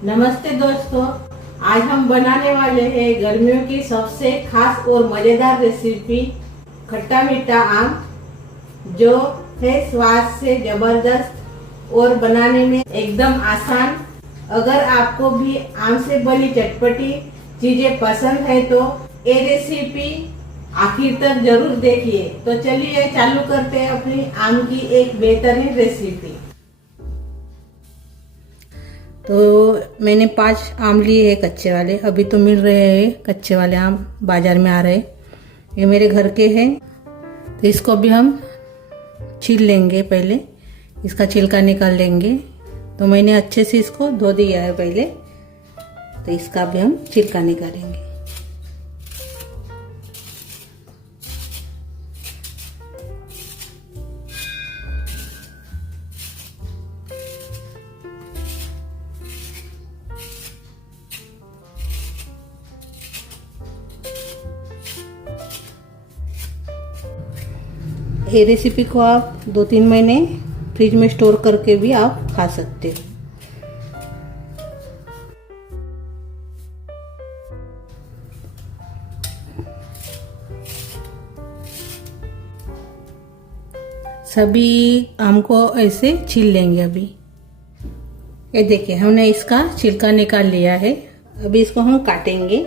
नमस्ते दोस्तों, आज हम बनाने वाले हैं गर्मियों की सबसे खास और मज़ेदार रेसिपी खट्टा मीठा आम, जो है स्वाद से ज़बरदस्त और बनाने में एकदम आसान। अगर आपको भी आम से बनी चटपटी चीज़ें पसंद है तो ये रेसिपी आखिर तक जरूर देखिए। तो चलिए चालू करते हैं अपनी आम की एक बेहतरीन रेसिपी। तो मैंने 5 आम लिए हैं कच्चे वाले। अभी तो मिल रहे हैं कच्चे वाले आम, बाजार में आ रहे हैं। ये मेरे घर के हैं। तो इसको अभी हम छील लेंगे। पहले इसका छिलका निकाल लेंगे। तो मैंने अच्छे से इसको धो दिया है पहले। तो इसका भी हम छिलका निकालेंगे। ये रेसिपी को आप 2-3 महीने फ्रिज में स्टोर करके भी आप खा सकते हो। सभी आम को ऐसे छील लेंगे। अभी ये देखिए, हमने इसका छिलका निकाल लिया है। अभी इसको हम काटेंगे।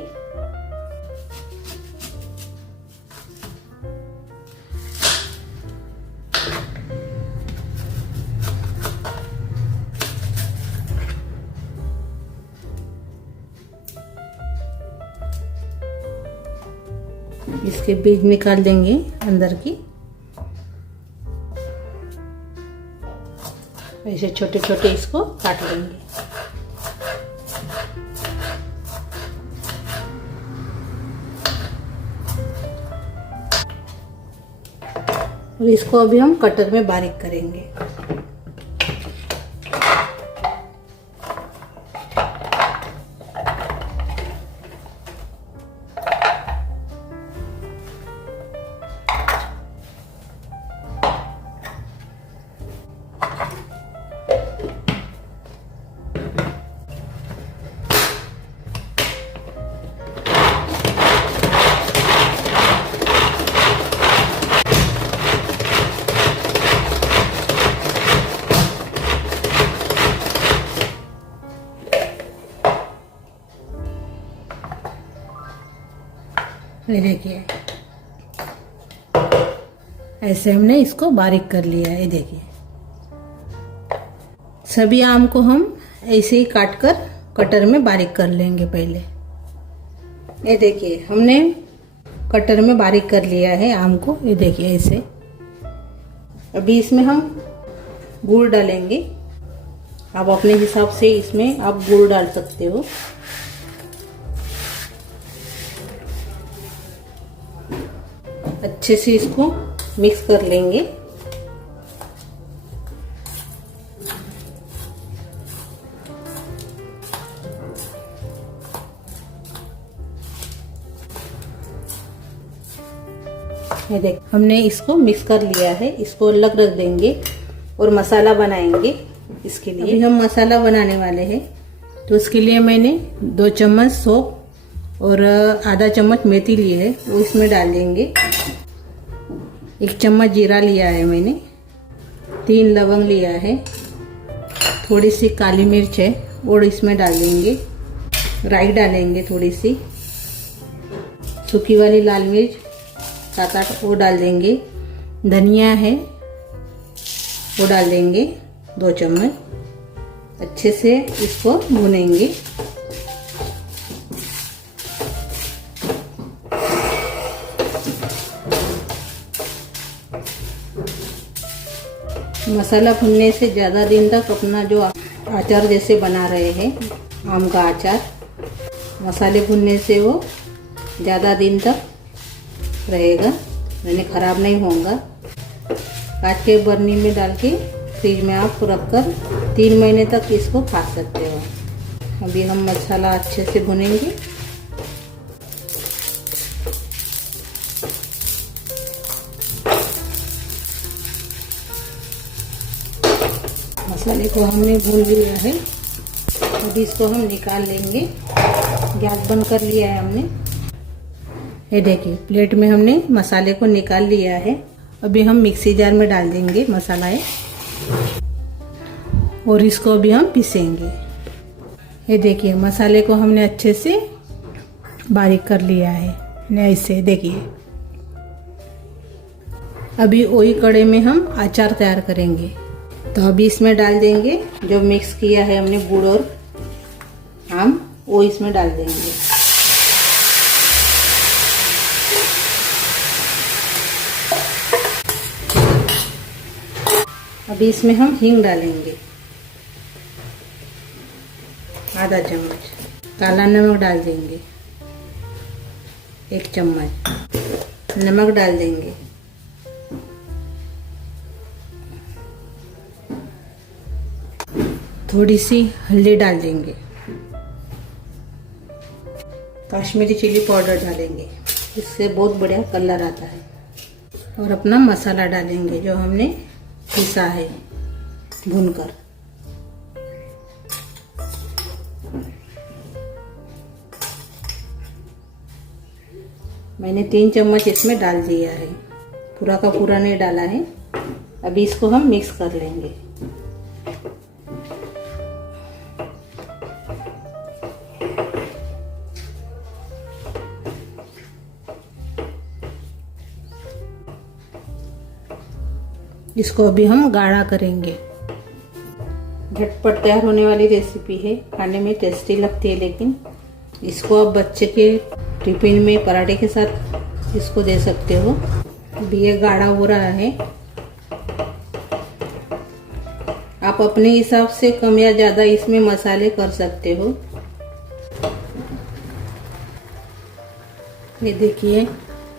इसके बीज निकाल देंगे अंदर की। ऐसे छोटे छोटे इसको काट लेंगे। और इसको अभी हम कटर में बारीक करेंगे। ये देखिए, ऐसे हमने इसको बारीक कर लिया है। ये देखिए, सभी आम को हम ऐसे ही काट कर कटर में बारीक कर लेंगे पहले। ये देखिए, हमने कटर में बारीक कर लिया है आम को। ये देखिए ऐसे। अभी इसमें हम गुड़ डालेंगे। आप अपने हिसाब से इसमें आप गुड़ डाल सकते हो। अच्छे से इसको मिक्स कर लेंगे। ये देख, हमने इसको मिक्स कर लिया है। इसको अलग रख देंगे और मसाला बनाएंगे। इसके लिए अभी हम मसाला बनाने वाले हैं। तो उसके लिए मैंने 2 चम्मच सौंफ और आधा चम्मच मेथी ली है, वो इसमें डाल देंगे। 1 चम्मच जीरा लिया है मैंने। 3 लवंग लिया है। थोड़ी सी काली मिर्च है, और इसमें डाल देंगे। राई डालेंगे थोड़ी सी। सूखी वाली लाल मिर्च 7-8 वो डाल देंगे। धनिया है, वो डाल देंगे 2 चम्मच। अच्छे से इसको भूनेंगे। मसाला भुनने से ज़्यादा दिन तक अपना जो अचार जैसे बना रहे हैं, आम का अचार, मसाले भुनने से वो ज़्यादा दिन तक रहेगा, यानी ख़राब नहीं होगा। काट के बर्नी में डाल के फ्रिज में आप रख कर 3 महीने तक इसको खा सकते हो। अभी हम मसाला अच्छे से भुनेंगे। मसाले को हमने भून लिया है। अभी इसको हम निकाल लेंगे। गैस बंद कर लिया है हमने। ये देखिए प्लेट में हमने मसाले को निकाल लिया है। अभी हम मिक्सी जार में डाल देंगे मसाला है और इसको अभी हम पीसेंगे। ये देखिए मसाले को हमने अच्छे से बारीक कर लिया है। ऐसे देखिए अभी वही कड़े में हम अचार तैयार करेंगे। तो अभी इसमें डाल देंगे जो मिक्स किया है हमने गुड़ और आम, वो इसमें डाल देंगे। अभी इसमें हम हींग डालेंगे आधा चम्मच। काला नमक डाल देंगे 1 चम्मच। नमक डाल देंगे। थोड़ी सी हल्दी डाल देंगे। कश्मीरी चिली पाउडर डालेंगे, इससे बहुत बढ़िया कलर आता है। और अपना मसाला डालेंगे जो हमने पीसा है भूनकर। मैंने 3 चम्मच इसमें डाल दिया है, पूरा का पूरा नहीं डाला है। अभी इसको हम मिक्स कर लेंगे। इसको अभी हम गाढ़ा करेंगे। झटपट तैयार होने वाली रेसिपी है, खाने में टेस्टी लगती है। लेकिन इसको आप बच्चे के टिफिन में पराठे के साथ इसको दे सकते हो। अभी ये गाढ़ा हो रहा है। आप अपने हिसाब से कम या ज़्यादा इसमें मसाले कर सकते हो। ये देखिए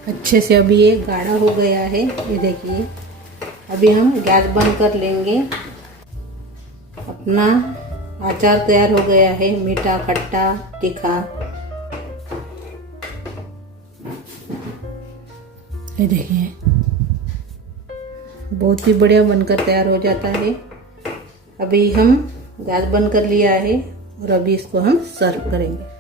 अच्छे से अभी ये गाढ़ा हो गया है। ये देखिए अभी हम गैस बंद कर लेंगे। अपना अचार तैयार हो गया है, मीठा खट्टा तीखा। ये देखिए बहुत ही बढ़िया बनकर तैयार हो जाता है। अभी हम गैस बंद कर लिया है और अभी इसको हम सर्व करेंगे।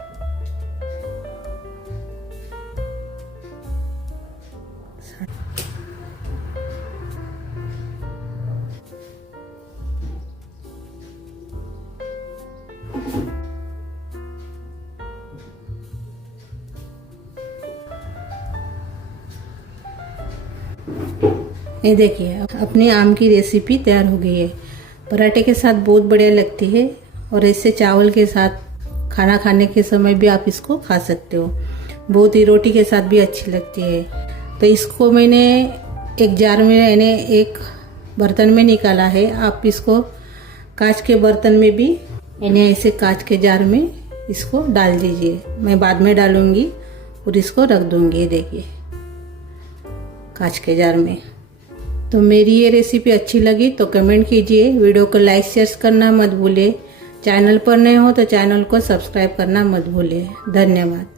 ये देखिए अपनी आम की रेसिपी तैयार हो गई है। पराठे के साथ बहुत बढ़िया लगती है और इससे चावल के साथ खाना खाने के समय भी आप इसको खा सकते हो। बहुत ही रोटी के साथ भी अच्छी लगती है। तो इसको मैंने एक जार में यानी एक बर्तन में निकाला है। आप इसको कांच के बर्तन में भी यानी ऐसे कांच के जार में इसको डाल दीजिए। मैं बाद में डालूंगी और इसको रख दूंगी। ये देखिए कांच के जार में। तो मेरी ये रेसिपी अच्छी लगी तो कमेंट कीजिए। वीडियो को लाइक शेयर करना मत भूलिए। चैनल पर नए हो तो चैनल को सब्सक्राइब करना मत भूलिए। धन्यवाद।